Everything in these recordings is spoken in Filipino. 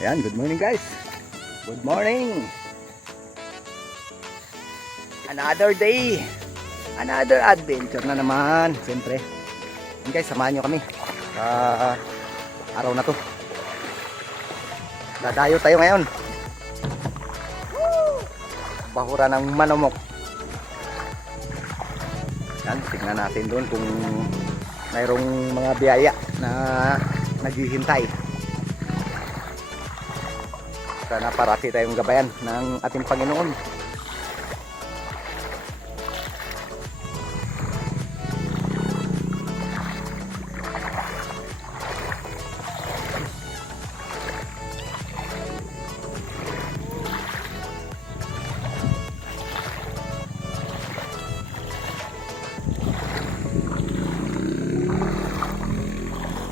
Ayan, good morning guys. Good morning. Another day. Another adventure na naman. Siyempre. Ayan guys, samahan nyo kami sa araw na to. Dadayo tayo ngayon. Bahura ng manumok. Yan, tignan natin doon kung mayroong mga biyaya na naghihintay. Sana parati tayong gabayan ng ating Panginoon.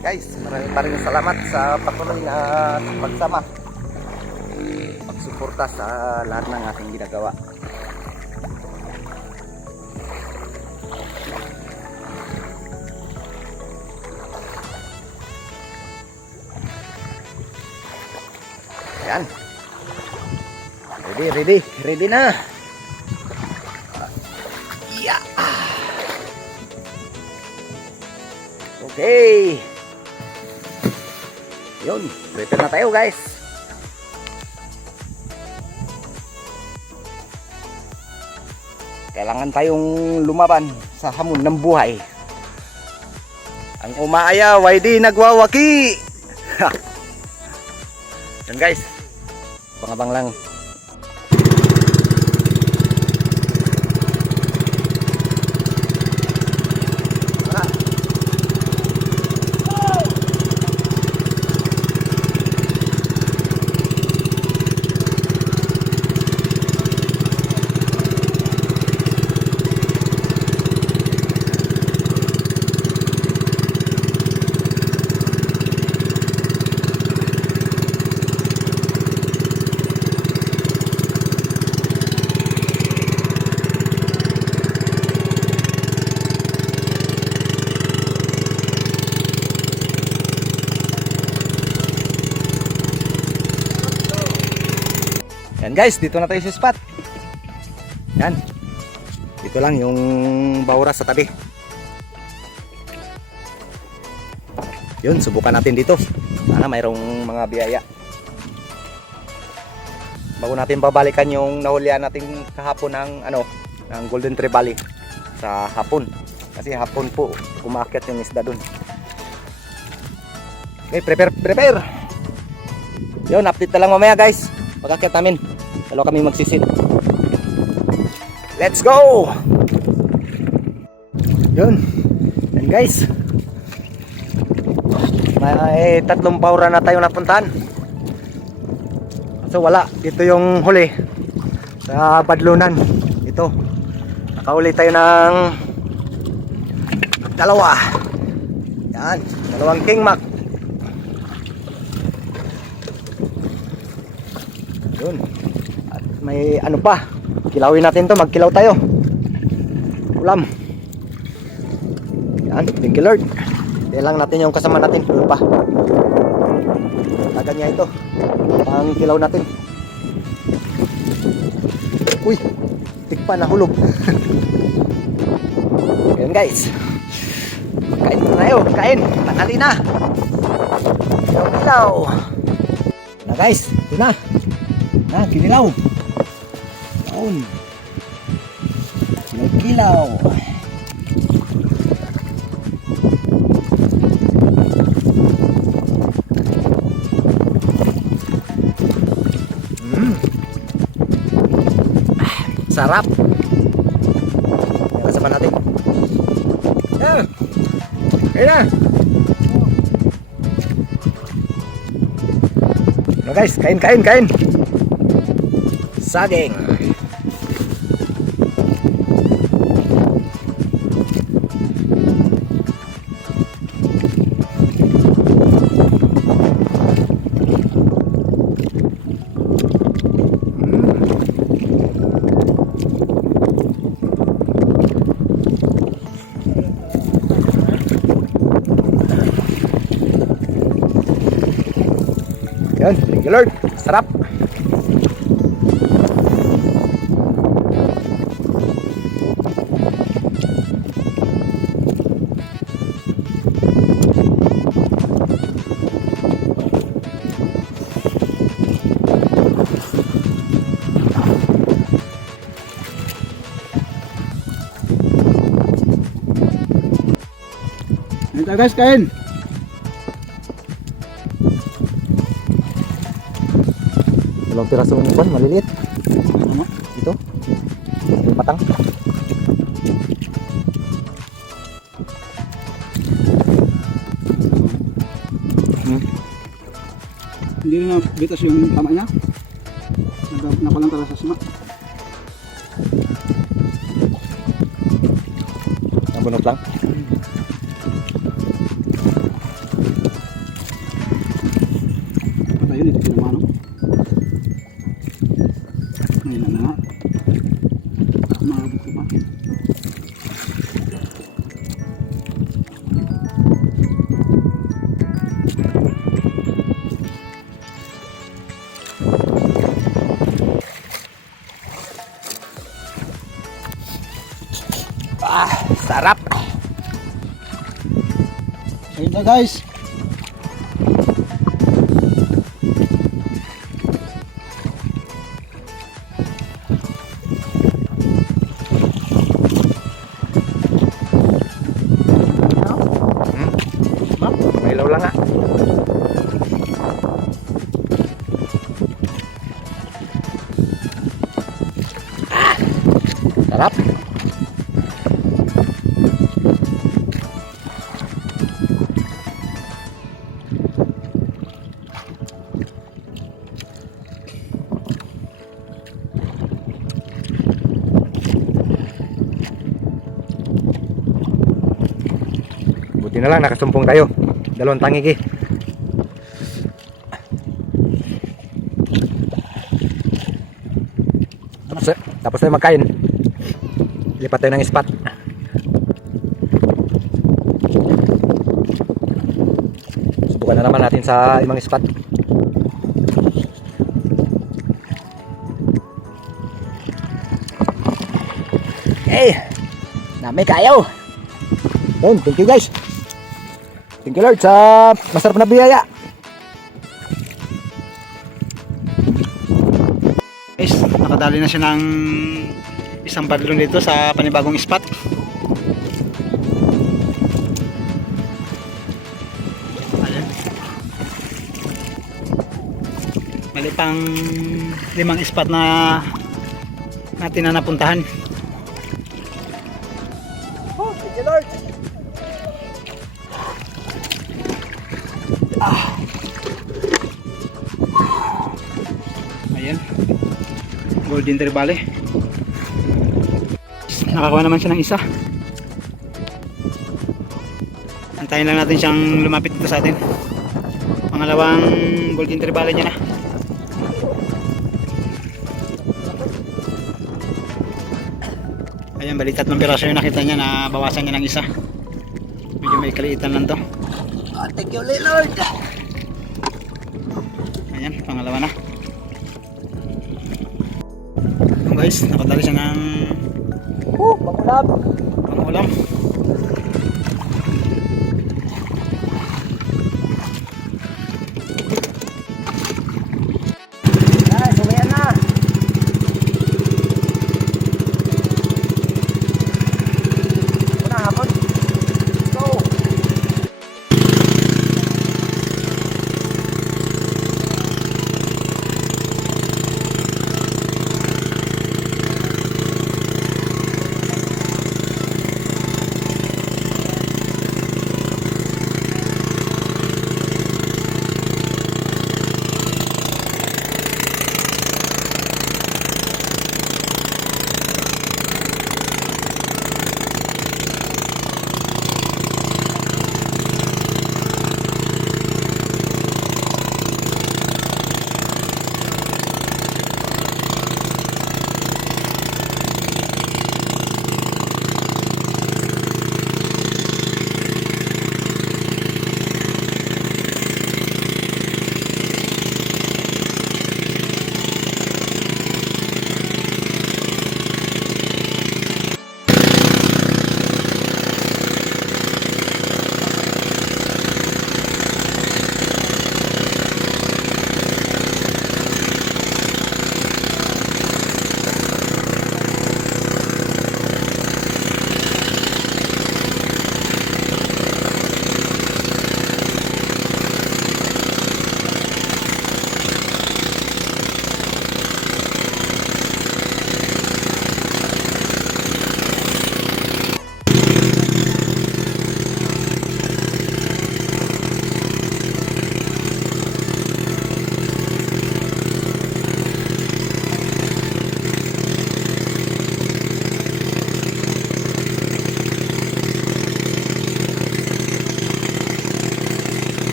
Guys, maraming salamat sa patuloy na pagsama, pagsuporta sa lahat ng ating ginagawa. Ayan. Ready na. Yeah. Okay. Yun, prepare na tayo guys. Kailangan tayong lumaban sa hamon ng buhay. Ang umaayaw ay di nagwawaki. Yan guys, abang-abang lang. Yan guys, dito na tayo sa spot. Yan. Dito lang yung bahura sa tabi. Yun, subukan natin dito. Sana mayroong mga biyaya. Bago natin babalikan yung nahulihan natin kahapon ng Golden Trevally sa hapon. Kasi hapon po umakyat yung isda dun. Okay, prepare. Yun, update na lang mamaya guys. Pag-akyat namin, dalawa kami magsisit. Let's go! Yun. Yan guys. May tatlong bahura na tayo napuntahan. So wala. Dito yung huli. Sa Badlunan. Ito. Nakahuli tayo ng dalawa. Yan. Dalawang King Mac. Yun. At may ano pa, kilawin natin to, magkilaw tayo. Ulam. Yan, thank you Lord. Kailang natin yung kasama natin, doon pa. Tagan niya ito. Ang kilaw natin. Uy, tikpa, nahulog. Yan guys. Kain na tayo, kain. Tanghali na. Kilaw. Na guys, ito na. Na, kinilaw. Doon. Kilaw. Sarap. Kasama natin. Yeah. Kain na. No guys, kain. Saging. Yan, thank you Lord. Sarap. Ito guys, kain. Dalawang pirasong buwan, maliliit. Ano? Ito. Yung matang. Hindi rin na bitas yung tama niya. Napalang tala sa sima. Nabunot lang. Patayin ito pinamano. Ngayon na nga. Maabot ko pa. Ah, sarap. Ayun na guys. May ilaw lang ah. Sarap. Buti na lang nakasumpong tayo. Dalawang tangigi. Tapos tayo magkain. Lipat tayo ng spot. Subukan na naman natin sa ibang spot. Hey, dami kayo. Yun, thank you guys. Thank you Lord sa masarap na biyaya. Guys, nakadali na siya ng isang badlong dito sa panibagong spot. Ayan. Mali pang 5 spot na natin na napuntahan. Oh, thank you Lord. Ayan. Golden Trevally. Nakakuha naman siya ng isa. Antayin lang natin siyang lumapit dito sa atin. Pangalawang Golden Trevally niya na. Ayan, bali 3 piraso yung nakita niya na bawasan niya ng isa. Medyo may kaliitan lang to. Oh, thank you Lord. Ayan, pangalawa na. Ayan guys, nakadali siya ng Pangulam. pangulam. Guys, uwian na. Una hapon. Let's go.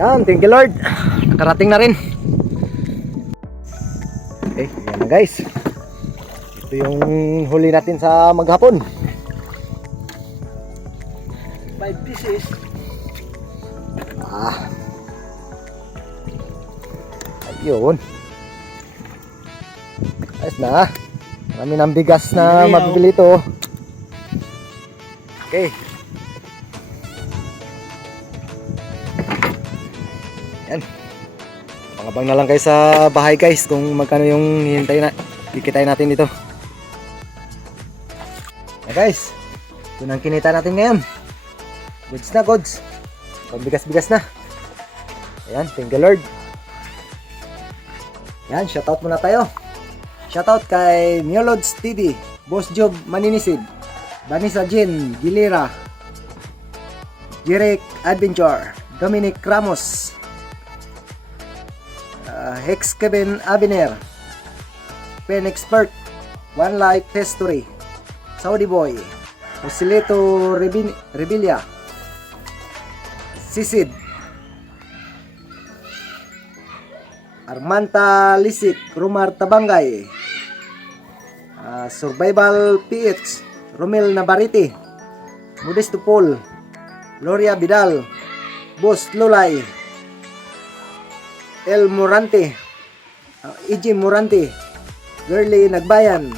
Yan, thank you Lord. Nakarating na rin. Okay, yan na guys. Ito yung huli natin sa maghapon. 5 pieces. Ayun. Ayos na. Marami ng bigas na mabibili ito. Okay. Yan. Pangabang na lang kayo sa bahay guys kung magkano yung kikitay natin dito. Na guys, ito na ang kinita natin ngayon. Goods na goods. Pambigas-bigas na. Ayan, thank you Lord. Yan, shoutout muna tayo. Shoutout kay Miolods TV, Boss Job Maninisid, Vanessa Jean Gilera, Jirek Adventure, Dominic Ramos, Hex Kevin Abiner, Pen Expert, One Life History, Saudi Boy, Joselito Rebilla, Sisid, Armanta Lisik, Rumar Tabangay, Survival PH, Romel Navarrete, Modesto Paul, Gloria Vidal, Boss Lulay, El Morante, EJ Morante, Girly Nagbayan,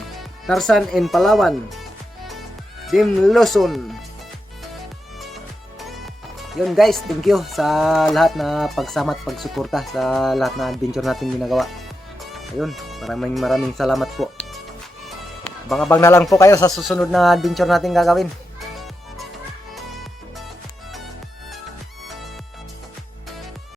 Tarsan and Palawan, Dim Lawson. Yun guys, thank you sa lahat na pagsama at pagsuporta sa lahat na adventure natin ginagawa. Ayun, maraming salamat po. Abang-abang na lang po kayo sa susunod na adventure natin gagawin.